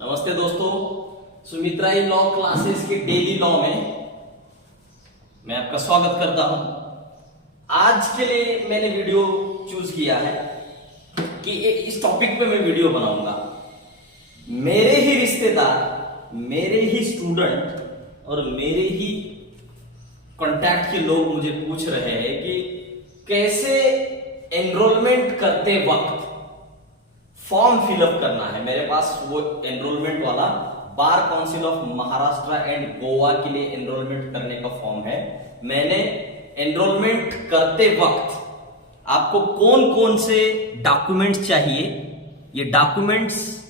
नमस्ते दोस्तों, Sumitra law classes के डेली लॉ में मैं आपका स्वागत करता हूं। आज के लिए मैंने वीडियो चूज किया है कि इस टॉपिक पे मैं वीडियो बनाऊंगा। मेरे ही रिश्तेदार, मेरे ही स्टूडेंट और मेरे ही कांटेक्ट के लोग मुझे पूछ रहे हैं कि कैसे एनरोलमेंट करते वक्त फॉर्म फिलअप करना है। मेरे पास वो एनरोलमेंट वाला bar council of Maharashtra and Goa के लिए एनरोलमेंट करने का फॉर्म है। मैंने एनरोलमेंट करते वक्त आपको कौन कौन से डॉक्यूमेंट्स चाहिए, ये डॉक्यूमेंट्स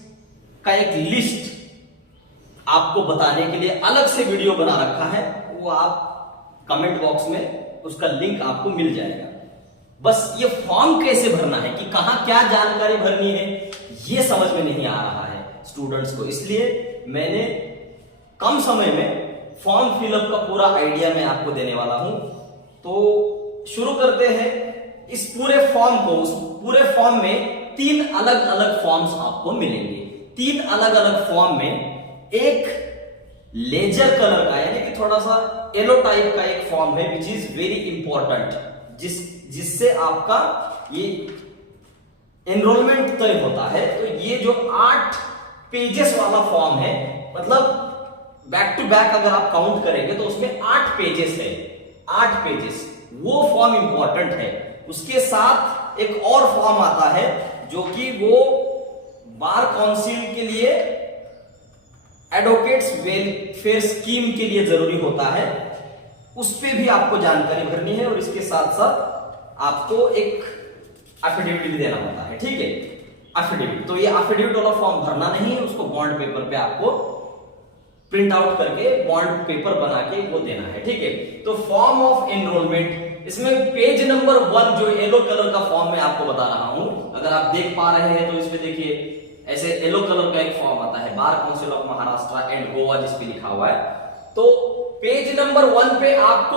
का एक लिस्ट आपको बताने के लिए अलग से वीडियो बना रखा है। वो आप कमेंट बॉक्स में उसका लिंक आपको मिल जाएगा। बस ये फॉर्म कैसे भरना है, कि कहां क्या जानकारी भरनी है, ये समझ में नहीं आ रहा है स्टूडेंट्स को। इसलिए मैंने कम समय में फॉर्म फिलअप का पूरा आइडिया मैं आपको देने वाला हूं। तो शुरू करते हैं। इस पूरे फॉर्म को, उस पूरे फॉर्म में 3 अलग अलग फॉर्म्स आपको मिलेंगे। 3 अलग अलग फॉर्म में एक लेजर कलर का यानी कि थोड़ा सा येलो टाइप का एक फॉर्म है विच इज वेरी इंपॉर्टेंट, जिससे आपका ये एनरोलमेंट तय होता है। तो ये जो 8 पेजेस वाला फॉर्म है, मतलब बैक टू बैक अगर आप काउंट करेंगे तो उसमें 8 पेजेस है। 8 पेजेस, वो फॉर्म इंपॉर्टेंट है। उसके साथ एक और फॉर्म आता है जो कि वो बार काउंसिल के लिए एडवोकेट्स वेलफेयर स्कीम के लिए जरूरी होता है। उस पे भी आपको जानकारी भरनी है और इसके साथ साथ आपको एक एफिडेविट भी देना होता है। ठीक है, एफिडेविट। तो ये एफिडेविट वाला फॉर्म भरना नहीं है, उसको बॉन्ड पेपर पे आपको प्रिंट आउट करके बॉन्ड पेपर बना के वो देना है। ठीक है, तो फॉर्म ऑफ एनरोलमेंट, इसमें पेज नंबर 1 जो येलो कलर का फॉर्म मैं आपको बता रहा हूं, अगर आप देख पा रहे हैं तो इसमें देखिए ऐसे येलो कलर का एक फॉर्म आता है, bar council of Maharashtra and Goa जिसपे लिखा हुआ है। तो पेज नंबर 1 पे आपको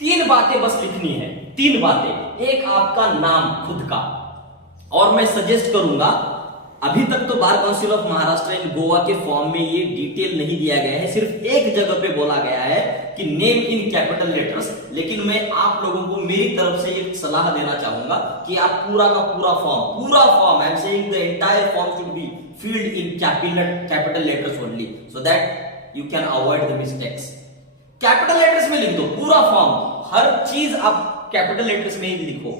3 बातें बस लिखनी है। 3 बातें। एक आपका नाम खुद का, और मैं सजेस्ट करूंगा, अभी तक तो bar council of Maharashtra and Goa के फॉर्म में ये डिटेल नहीं दिया गया है, सिर्फ एक जगह पे बोला गया है कि नेम इन कैपिटल लेटर्स। लेकिन मैं आप लोगों को मेरी तरफ से एक सलाह देना चाहूंगा कि आप पूरा का पूरा form I am saying the entire form should be filled in capital letters only, so that you can avoid the mistakes. Capital letters में लिख दो पूरा फॉर्म, हर चीज आप कैपिटल लेटर्स में ही लिखो।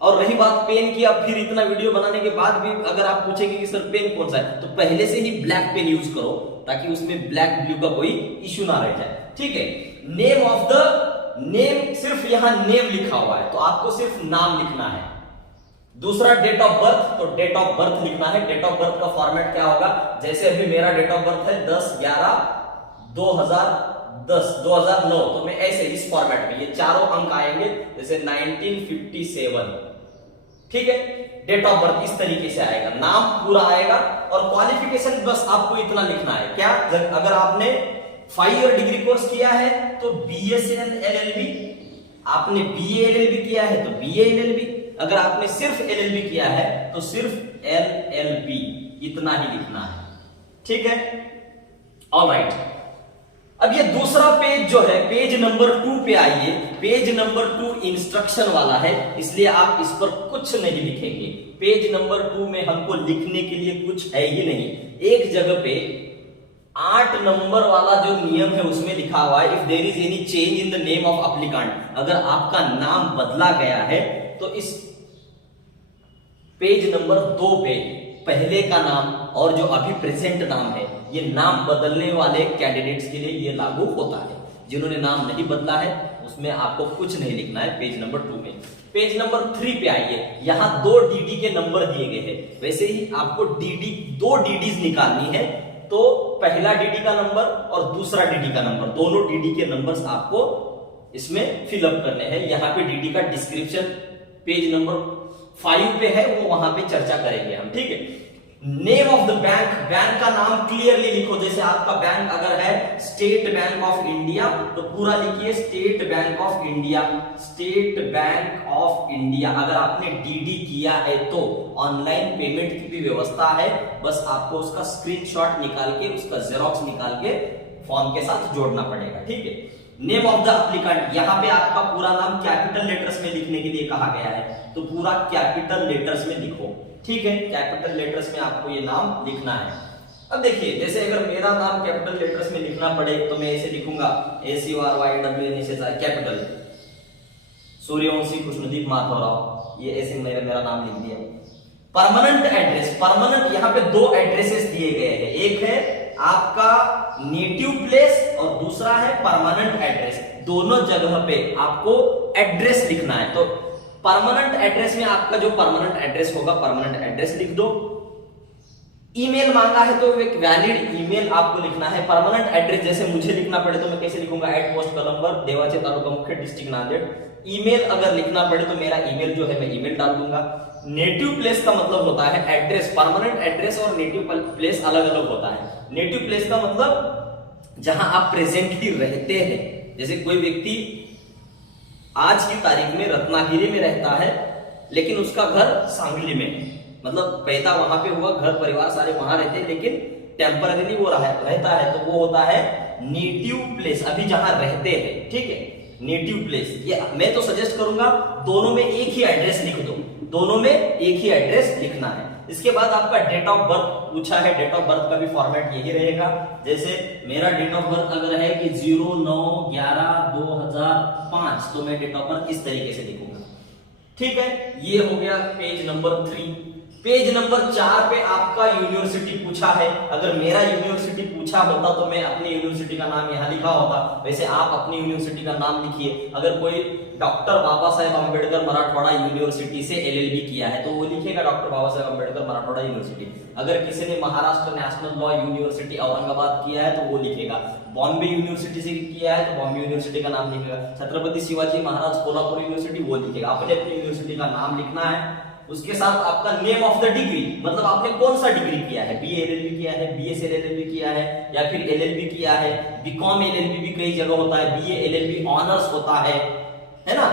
और रही बात पेन की, अब फिर इतना वीडियो बनाने के बाद भी अगर आप पूछेंगे कि सर पेन कौन सा है, तो पहले से ही ब्लैक पेन यूज करो ताकि उसमें ब्लैक ब्लू का कोई इश्यू ना रह जाए। ठीक है, नेम ऑफ द नेम, सिर्फ यहां नेम लिखा हुआ है तो आपको सिर्फ नाम लिखना है। दूसरा डेट ऑफ बर्थ, तो डेट ऑफ बर्थ लिखना है। डेट ऑफ बर्थ का फॉर्मेट क्या होगा, जैसे अभी मेरा डेट ऑफ बर्थ है 10/11/2009, तो मैं ऐसे इस फॉर्मेट में ये चारों अंक आएंगे, जैसे 1957। ठीक है, डेट ऑफ बर्थ इस तरीके से आएगा, नाम पूरा आएगा। और क्वालिफिकेशन बस आपको इतना लिखना है। क्या, अगर आपने 5 ईयर डिग्री कोर्स किया है तो BSN LLB, आपने BA LLB किया है तो BA LLB, अगर आपने सिर्फ LLB किया है तो सिर्फ LLB, इतना ही लिखना है। ठीक है, ऑलराइट। अब ये दूसरा पेज जो है, पेज नंबर 2 पे आइए। पेज नंबर 2 इंस्ट्रक्शन वाला है, इसलिए आप इस पर कुछ नहीं लिखेंगे। पेज नंबर 2 में हमको लिखने के लिए कुछ है ही नहीं। एक जगह पे 8 नंबर वाला जो नियम है उसमें लिखा हुआ है, if there is any change in the name of applicant, अगर आपका नाम बदला गया है तो इस पेज नंबर 2 पे पहले का नाम और जो अभी प्रेजेंट नाम है, ये नाम बदलने वाले कैंडिडेट्स के लिए ये लागू होता है। जिन्होंने नाम नहीं बदला है उसमें आपको कुछ नहीं लिखना है पेज नंबर 2 में। पेज नंबर 3 पे आइए, यहां 2 DD के नंबर दिए गए हैं। वैसे ही आपको 2 DDs निकालनी है, तो पहला DD का नंबर और दूसरा DD का नंबर, दोनों DD के नंबर्स आपको इसमें फिलअप करने हैं। यहां पे DD का डिस्क्रिप्शन पेज नंबर 5 पे है, वो वहां पे चर्चा करेंगे हम। ठीक है, name of the bank, bank का नाम क्लियरली लिखो। जैसे आपका बैंक अगर है स्टेट बैंक ऑफ इंडिया तो पूरा लिखिए state bank of India, state bank of India. अगर आपने डीडी किया है तो ऑनलाइन पेमेंट की भी व्यवस्था है, बस आपको उसका स्क्रीनशॉट निकाल के, उसका जेरॉक्स निकाल के फॉर्म के साथ जोड़ना पड़ेगा, ठीक है। नेम ऑफ द एप्लीकेंट, यहां पे आपका पूरा नाम कैपिटल लेटर्स में लिखने के लिए कहा गया है, तो पूरा कैपिटल लेटर्स में लिखो, ठीक है। कैपिटल लेटर्स में आपको ये नाम लिखना है। अब देखिए, जैसे अगर मेरा नाम कैपिटल लेटर्स में लिखना पड़े तो मैं ऐसे लिखूंगा ACRYWNSSI कैपिटल, सूर्यवंशी कृष्णदीप माथुरराव, ये ऐसे मेरा नाम लिख दिया। परमानेंट एड्रेस, परमानेंट यहाँ पे दो एड्रेसेस दिए गए हैं, एक है आपका नेटिव प्लेस और दूसरा है परमानेंट एड्रेस। दोनों जगह पे आपको एड्रेस लिखना है। तो परमानेंट एड्रेस में आपका जो परमानेंट एड्रेस होगा, परमानेंट एड्रेस लिख दो। ईमेल मांगा है तो एक वैलिड ईमेल आपको लिखना है। परमानेंट एड्रेस जैसे मुझे लिखना पड़े तो मैं कैसे लिखूंगा, @पोस्ट कलंबर, देवाचे तालुका मुख्य, डिस्ट्रिक्ट नांदेड़। ईमेल अगर लिखना पड़े तो मेरा ईमेल जो है मैं ईमेल डाल दूंगा। नेटिव प्लेस का मतलब होता है एड्रेस, परमानेंट एड्रेस और नेटिव प्लेस अलग अलग होता है। नेटिव प्लेस का मतलब जहां आप प्रेजेंटली रहते हैं। जैसे कोई व्यक्ति आज की तारीख में रत्नागिरी में रहता है लेकिन उसका घर सांगली में, मतलब पैदा वहां पे हुआ, घर परिवार सारे वहां रहते हैं, लेकिन टेम्पररी वो रहता है, तो वो होता है नेटिव प्लेस, अभी जहां रहते हैं, ठीक है। नेटिव प्लेस, ये मैं तो सजेस्ट करूंगा दोनों में एक ही एड्रेस लिख दो, दोनों में एक ही एड्रेस लिखना है। इसके बाद आपका डेट ऑफ बर्थ पूछा है, डेट ऑफ बर्थ का भी फॉर्मेट यही रहेगा। जैसे मेरा डेट ऑफ बर्थ अगर है कि 09/11/2005 तो मैं डेट ऑफ बर्थ इस तरीके से लिखूंगा, ठीक है। ये हो गया पेज नंबर 3। पेज नंबर 4 पे आपका यूनिवर्सिटी पूछा है। अगर मेरा यूनिवर्सिटी पूछा होता तो मैं अपनी यूनिवर्सिटी का नाम यहाँ लिखा होता, वैसे आप अपनी यूनिवर्सिटी का नाम लिखिए। अगर कोई डॉक्टर बाबा साहेब अम्बेडकर मराठवाड़ा यूनिवर्सिटी से LLB किया है तो वो लिखेगा डॉक्टर बाबा साहेब अम्बेडकर मराठवाड़ा यूनिवर्सिटी। अगर किसी ने Maharashtra national law university Aurangabad किया है तो वो लिखेगा। बॉम्बे यूनिवर्सिटी से किया है तो बॉम्बे यूनिवर्सिटी का नाम लिखेगा। छत्रपति शिवाजी महाराज कोल्हापुर यूनिवर्सिटी वो लिखेगा। अपने अपनी यूनिवर्सिटी का नाम लिखना है। उसके साथ आपका नेम ऑफ द डिग्री, मतलब आपने कौन सा डिग्री किया है, BA LLB किया है, BSc LLB किया है, या फिर LLB किया है। BCom LLB भी कई जगह होता है, BA LLB ऑनर्स होता है ना।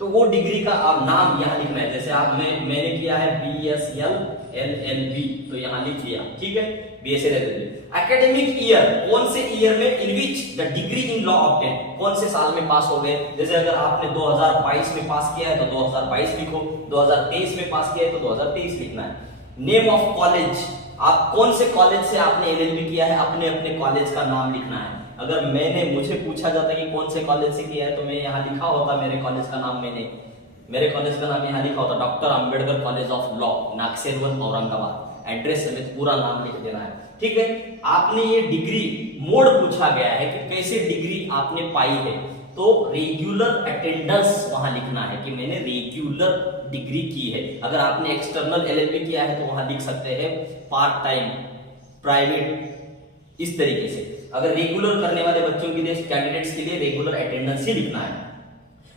तो वो डिग्री का आप नाम यहाँ लिखना है। जैसे आप मैंने किया है BSL LLB तो यहाँ लिख लिया, ठीक है, BSL LLB। एकेडमिक ईयर, कौन से ईयर में in which the degree in law obtain, कौन से साल में पास हो गए। जैसे अगर आपने 2022 में पास किया है तो 2022 लिखो, 2023 में पास किया है तो 2023 लिखना है। नेम ऑफ कॉलेज, आप कौन से कॉलेज से आपने LLB किया है, अपने अपने कॉलेज का नाम लिखना है। अगर मुझे पूछा जाता कि कौन से कॉलेज से किया है तो मैं यहाँ लिखा होता मेरे कॉलेज का नाम, मेरे कॉलेज का नाम यहाँ लिखा होता doctor Ambedkar college of law, Nagsenvan, Aurangabad. Address समेत पूरा नाम लिख देना है, ठीक है। आपने ये डिग्री मोड पूछा गया है कि कैसे डिग्री आपने पाई है, तो रेगुलर अटेंडेंस वहां लिखना है कि मैंने रेगुलर डिग्री की है। अगर आपने एक्सटर्नल LLB किया है तो वहां लिख सकते हैं पार्ट टाइम, प्राइवेट, इस तरीके से। अगर रेगुलर करने वाले बच्चों के लिए, कैंडिडेट्स के लिए रेगुलर अटेंडेंस ही लिखना है।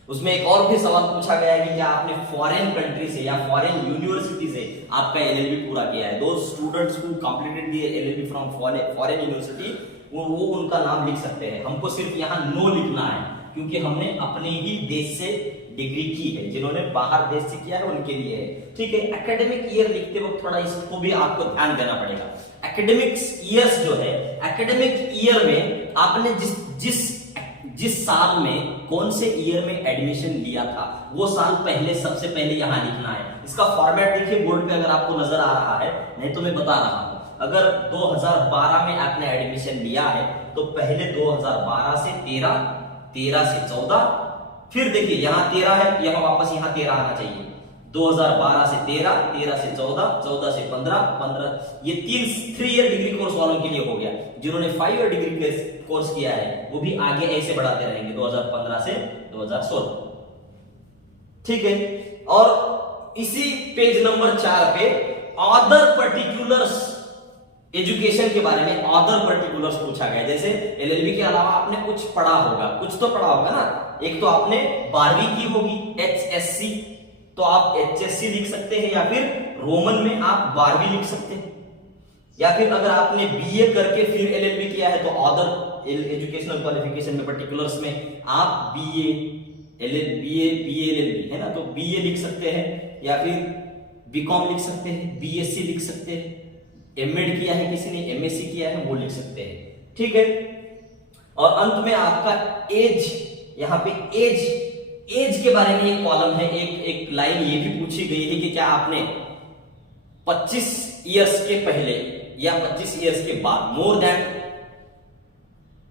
उसमें एक और भी सवाल पूछा गया है कि क्या आपने फॉरेन कंट्री से या फॉरेन यूनिवर्सिटी से आपका LLB पूरा किया है। दो students who completed the LLB from foreign university, वो उनका नाम लिख सकते हैं। हमको सिर्फ यहाँ नो लिखना है क्योंकि हमने अपने ही देश से डिग्री की है, जिन्होंने बाहर देश से किया है उनके लिए है, ठीक है। एकेडमिक ईयर लिखते वक्त थोड़ा इसको भी आपको ध्यान देना पड़ेगा। एकेडमिक्स ईयर्स जो है, एकेडमिक ईयर में आपने जिस साल में कौन से ईयर में एडमिशन लिया था वो साल सबसे पहले यहां लिखना है। इसका फॉर्मेट देखिए बोर्ड पे अगर आपको नजर आ रहा है, नहीं तो मैं बता रहा हूं। अगर 2012 में आपने एडमिशन लिया है तो पहले 2012 से 13, 13 से 14, फिर देखिए यहाँ 13 है, यहाँ वापस यहाँ 13 आना चाहिए। 2012 से 13, 13 से 14, 14 से 15, 15, ये 3 ईयर डिग्री कोर्स वालों के लिए हो गया। जिन्होंने 5 ईयर डिग्री कोर्स किया है वो भी आगे ऐसे बढ़ाते रहेंगे 2015 से 2016, ठीक है। और इसी पेज नंबर 4 पे अदर पर्टिकुलर्स, एजुकेशन के बारे में अदर पर्टिकुलर्स पूछा गया। जैसे LLB के अलावा आपने कुछ पढ़ा होगा, कुछ तो पढ़ा होगा ना। एक तो आपने 12वीं की होगी HSC, तो आप HSC लिख सकते हैं, या फिर रोमन में आप 12वीं लिख सकते हैं, या फिर अगर आपने BA करके फिर LLB किया है तो अदर एजुकेशनल क्वालिफिकेशन में पर्टिकुलर्स में आप BA LLB है ना, तो BA लिख सकते हैं, या फिर BCom लिख सकते हैं, BSc लिख सकते हैं, MAd किया है किसी ने, MSc किया है वो लिख सकते हैं, ठीक है। और अंत में आपका एज, यहाँ पे एज के बारे में एक कॉलम है, एक लाइन ये भी पूछी गई है कि क्या आपने 25 इयर्स के पहले या 25 इयर्स के बाद, मोर देन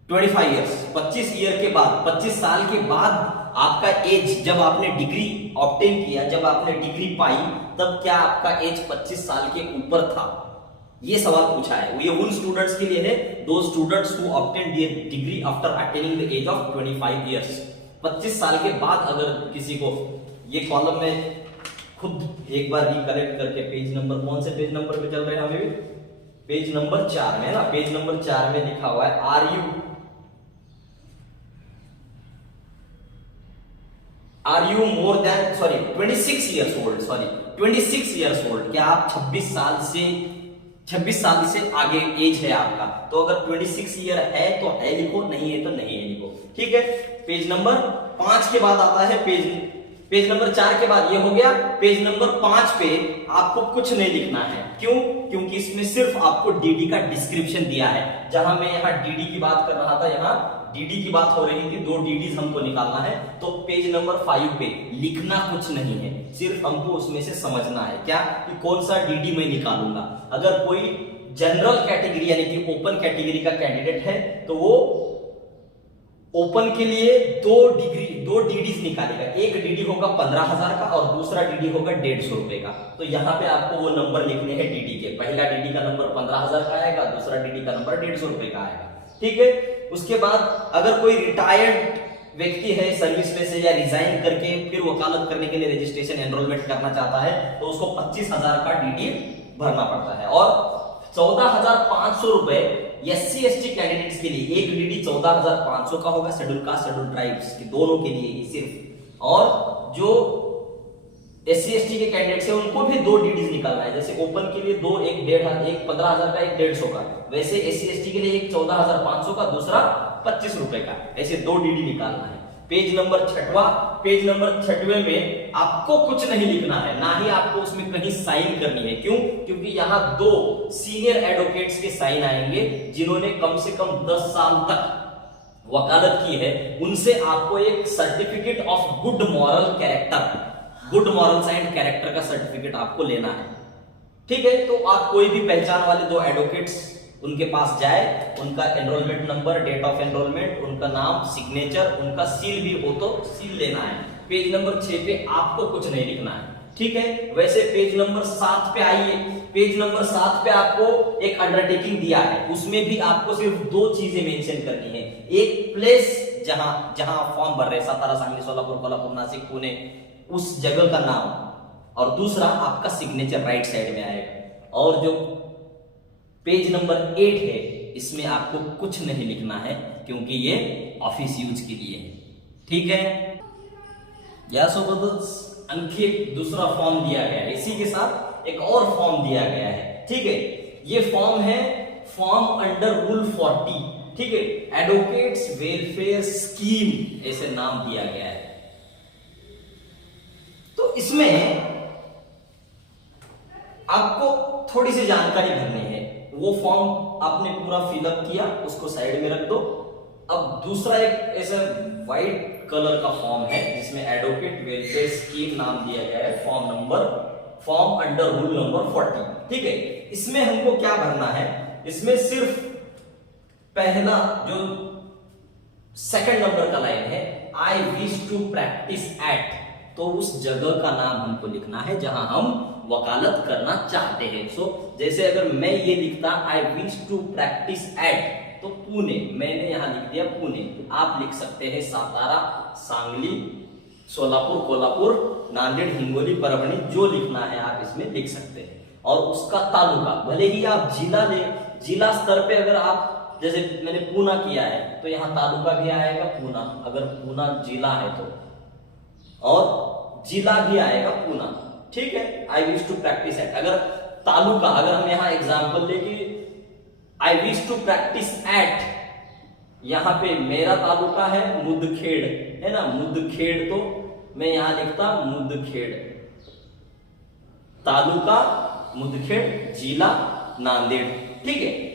25 इयर्स, 25 ईयर के बाद, 25 साल के बाद आपका एज, जब आपने डिग्री ऑब्टेन किया, जब आपने डिग्री पाई, तब क्या आपका एज 25 साल के ऊपर था? ये सवाल पूछा है। ये उन स्टूडेंट्स के लिए है, दो students who obtain their degree after attaining the age of 25 years. 25 साल के बाद अगर किसी को, ये कॉलम में खुद एक बार रिकलेक्ट करके, पेज नंबर, कौन से पेज नंबर पे चल रहे हैं हमें भी, पेज नंबर 4 में है ना, पेज नंबर 4 में लिखा हुआ है are you more than 26 years old, 26 years old, क्या आप 26 साल से आगे एज है आपका? तो अगर 26 ईयर है तो है लिखो, नहीं है तो नहीं है लिखो, ठीक है। पेज नंबर 5 के बाद आता है पेज नंबर 4 के बाद ये हो गया। पेज नंबर 5 पे आपको कुछ नहीं लिखना है, क्यों? क्योंकि इसमें सिर्फ आपको डीडी का डिस्क्रिप्शन दिया है। जहां मैं यहाँ डीडी की बात कर रहा था, यहाँ डीडी की बात हो रही थी, 2 डीडीज हमको निकालना है, तो पेज नंबर 5 पे लिखना कुछ नहीं है, सिर्फ हमको उसमें से समझना है क्या, कि कौन सा डीडी मैं निकालूंगा। अगर कोई जनरल कैटेगरी यानी कि ओपन कैटेगरी का कैंडिडेट है तो वो ओपन के लिए 2 डीडीज निकालेगा। एक डीडी होगा 15,000 का और दूसरा डीडी होगा 150 रुपए का। तो यहाँ पे आपको वो नंबर लिखने हैं डीडी के, पहला डीडी का नंबर 15,000 का आएगा, दूसरा डीडी का नंबर 150 रुपए का आएगा, ठीक है। उसके बाद अगर कोई रिटायर्ड व्यक्ति है सर्विस में से, या रिजाइन करके फिर वकालत करने के लिए रजिस्ट्रेशन एनरोलमेंट करना चाहता है, तो उसको 25,000 का डीडी भरना पड़ता है। और 14,500 रुपए SC ST कैंडिडेट्स के लिए, एक डीडी 14,500 का होगा, शेड्यूल कास्ट शेड्यूल ट्राइब्स के दोनों के लिए ही सिर्फ। और जो SC ST के कैंडिडेट्स हैं उनको भी 2 डीडीज निकालना है। जैसे ओपन के लिए 2, एक 1,500, एक 15,000 का, एक 150 का, वैसे SC ST के लिए एक 14,500 का, दूसरा 25 रुपए का, ऐसे 2 डीडी निकालना है। पेज नंबर 6वां, पेज नंबर 6वें में आपको कुछ नहीं लिखना है, ना ही आपको उसमें कहीं साइन करनी है। क्यों? क्योंकि यहाँ 2 सीनियर एडवोकेट्स के साइन आएंगे जिन्होंने कम से कम 10 साल तक वकालत की है। उनसे आपको एक certificate of good moral character, good morals and character का सर्टिफिकेट आपको लेना है, ठीक है। तो आप कोई भी पहचान वाले 2 एडवोकेट्स उनके पास जाए, उनका enrolment number, date of enrolment, उनका नाम, सिग्नेचर, उनका सील भी हो तो सील लेना है। पेज नंबर 6 पे आपको कुछ नहीं लिखना है, ठीक है। वैसे पेज नंबर 7 पे आइए। पेज नंबर 7 पे आपको एक अंडरटेकिंग दिया है, उसमें भी आपको सिर्फ 2 चीजें मेंशन करनी है। एक प्लेस जहां फॉर्म भर रहे, सातारा, सांगली, सोलापुर, कोल्हापुर, नासिक, पुणे, उस जगह का नाम, और दूसरा आपका सिग्नेचर राइट साइड में आएगा। और जो पेज नंबर 8 है, इसमें आपको कुछ नहीं लिखना है, क्योंकि ये ऑफिस यूज के लिए है, ठीक है। यासोबतच आणखी एक दूसरा फॉर्म दिया गया है, इसी के साथ एक और फॉर्म दिया गया है, ठीक है। ये फॉर्म है फॉर्म अंडर रूल 40, ठीक है, एडवोकेट्स वेलफेयर स्कीम ऐसे नाम दिया गया है। तो इसमें आपको थोड़ी सी जानकारी भरनी है। वो फॉर्म आपने पूरा फिलअप किया, उसको साइड में रख दो। अब दूसरा एक ऐसा व्हाइट कलर का फॉर्म है जिसमें एडवोकेट वेलफेयर स्कीम नाम दिया गया है, फॉर्म अंडर रूल नंबर 40, ठीक है। इसमें हमको क्या भरना है? इसमें सिर्फ पहला जो सेकंड नंबर का लाइन है, I wish to practise at, तो उस जगह का नाम हमको लिखना है जहां हम वकालत करना चाहते हैं। सो जैसे अगर मैं ये लिखता I wish to practise at, तो पुणे, मैंने यहां लिख दिया पुणे। आप लिख सकते हैं सातारा, सांगली, सोलापुर, कोल्हापुर, नांदेड़, हिंगोली, परभणी, जो लिखना है आप इसमें लिख सकते हैं। और उसका तालुका, भले ही आप जिला ले, जिला स्तर पे अगर आप, जैसे मैंने पूना किया है तो यहाँ तालुका भी आएगा पूना, अगर पूना जिला है तो। और जिला भी आएगा पूना, ठीक है। I wish to practise at, अगर तालुका, अगर हम यहां एग्जांपल ले कि I wish to practise at, यहां पे मेरा तालुका है मुदखेड़, है ना, मुदखेड़, तो मैं यहां लिखता मुदखेड़, तालुका मुदखेड़, जिला नांदेड़, ठीक है।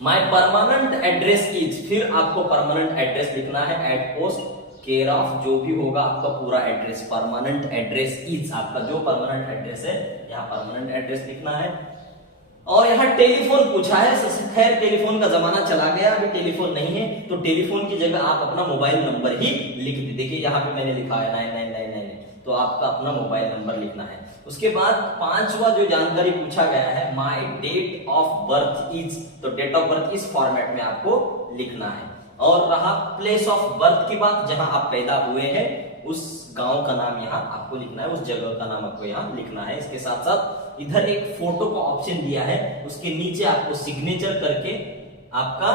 माय परमानेंट एड्रेस इज, फिर आपको परमानेंट एड्रेस लिखना है एट पोस्ट केयर ऑफ, जो भी होगा आपका पूरा एड्रेस, परमानेंट एड्रेस इज, आपका जो परमानेंट एड्रेस है यहाँ परमानेंट एड्रेस लिखना है। और यहाँ टेलीफोन पूछा है, खैर टेलीफोन का जमाना चला गया, अभी टेलीफोन नहीं है, तो टेलीफोन की जगह आप अपना मोबाइल नंबर ही लिख दीजिए। देखिए यहाँ पे मैंने लिखा है 9999, तो आपका अपना मोबाइल नंबर लिखना है। उसके बाद पांचवा जो जानकारी पूछा गया है, my date of birth is, तो डेट ऑफ बर्थ इस फॉर्मेट में आपको लिखना है। और रहा प्लेस ऑफ बर्थ की बात, जहां आप पैदा हुए हैं उस गांव का नाम यहाँ आपको लिखना है, उस जगह का नाम आपको यहाँ लिखना है। इसके साथ साथ इधर एक फोटो का ऑप्शन दिया है, उसके नीचे आपको सिग्नेचर करके आपका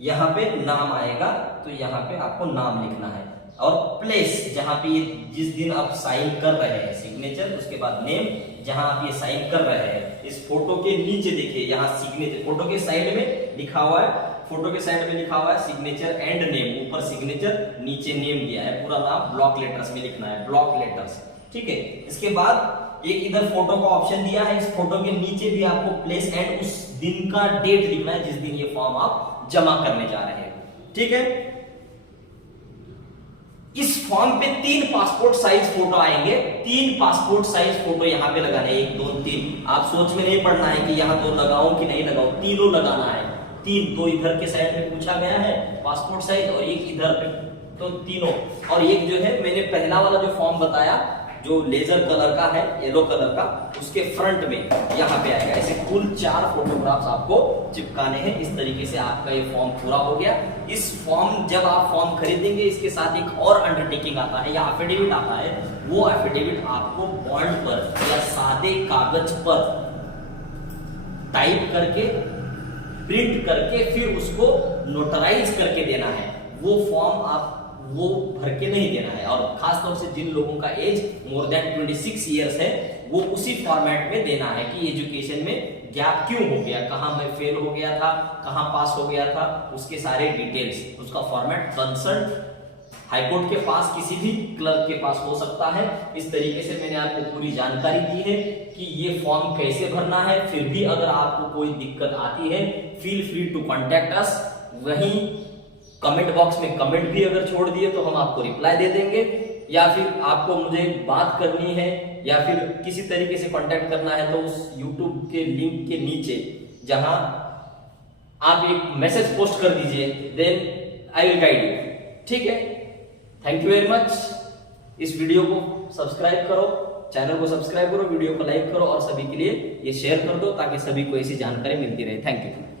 यहाँ पे नाम आएगा, तो यहाँ पे आपको नाम लिखना है। और प्लेस, जहां पे जिस दिन आप साइन कर रहे हैं, सिग्नेचर, उसके बाद नेम, जहां आप ये साइन कर रहे हैं, इस फोटो के नीचे देखिए यहाँ सिग्नेचर, फोटो के साइड में लिखा हुआ है, फोटो के साइड में लिखा हुआ है सिग्नेचर एंड नेम, ऊपर सिग्नेचर नीचे नेम दिया है, पूरा नाम ब्लॉक लेटर्स में लिखना है, ब्लॉक लेटर्स, ठीक है। इसके बाद एक इधर फोटो का ऑप्शन दिया है, इस फोटो के नीचे भी आपको प्लेस एंड उस दिन का डेट लिखना है जिस दिन ये फॉर्म आप जमा करने जा रहे हैं, ठीक है। इस फॉर्म पे 3 पासपोर्ट साइज फोटो आएंगे, 3 पासपोर्ट साइज फोटो यहाँ पे लगाने, 1 2 3, आप सोच में नहीं पड़ना है कि यहाँ 2 लगाऊं कि नहीं लगाऊं, तीनों लगाना है। 3, 2 इधर के साइड में पूछा गया है पासपोर्ट साइज, और एक इधर पे, तो तीनों। और एक जो है मैंने पहला वाला जो फॉर्म बताया, जो लेजर कलर का है, येलो कलर का, उसके फ्रंट में यहाँ पे आएगा। ऐसे कुल 4 फोटोग्राफ्स आपको चिपकाने हैं। इस तरीके से आपका ये फॉर्म पूरा हो गया। इस फॉर्म, जब आप फॉर्म खरीदेंगे, इसके साथ एक और अंडरटेकिंग आता है या एफिडेविट आता है, वो एफिडेविट आपको बॉन्ड पर या सादे कागज पर टाइप करके, प्रिंट करके, फिर उसको नोटराइज करके देना है। वो फॉर्म आप वो भर के नहीं देना है, और खास तौर से जिन लोगों का एज मोर देन 26 इयर्स है, वो उसी फॉर्मेट में देना है कि एजुकेशन में गैप क्यों हो गया, कहां मैं फेल हो गया था, कहां पास हो गया था, उसके सारे डिटेल्स, उसका फॉर्मेट कंसर्न हाईकोर्ट के पास, किसी भी क्लर्क के पास हो सकता है। इस तरीके से मैंने आपको पूरी जानकारी दी है कि ये फॉर्म कैसे भरना है। फिर भी अगर आपको कोई दिक्कत आती है, feel free to contact us. वहीं कमेंट बॉक्स में कमेंट भी अगर छोड़ दिए तो हम आपको रिप्लाई दे देंगे, या फिर आपको मुझे बात करनी है या फिर किसी तरीके से कांटेक्ट करना है, तो उस YouTube के लिंक के नीचे जहां आप एक मैसेज पोस्ट कर दीजिए, then I will guide you, ठीक है। Thank you very much. इस वीडियो को सब्सक्राइब करो, चैनल को सब्सक्राइब करो, वीडियो को लाइक करो, और सभी के लिए ये शेयर कर दो ताकि सभी को ऐसी जानकारी मिलती रहे। Thank you.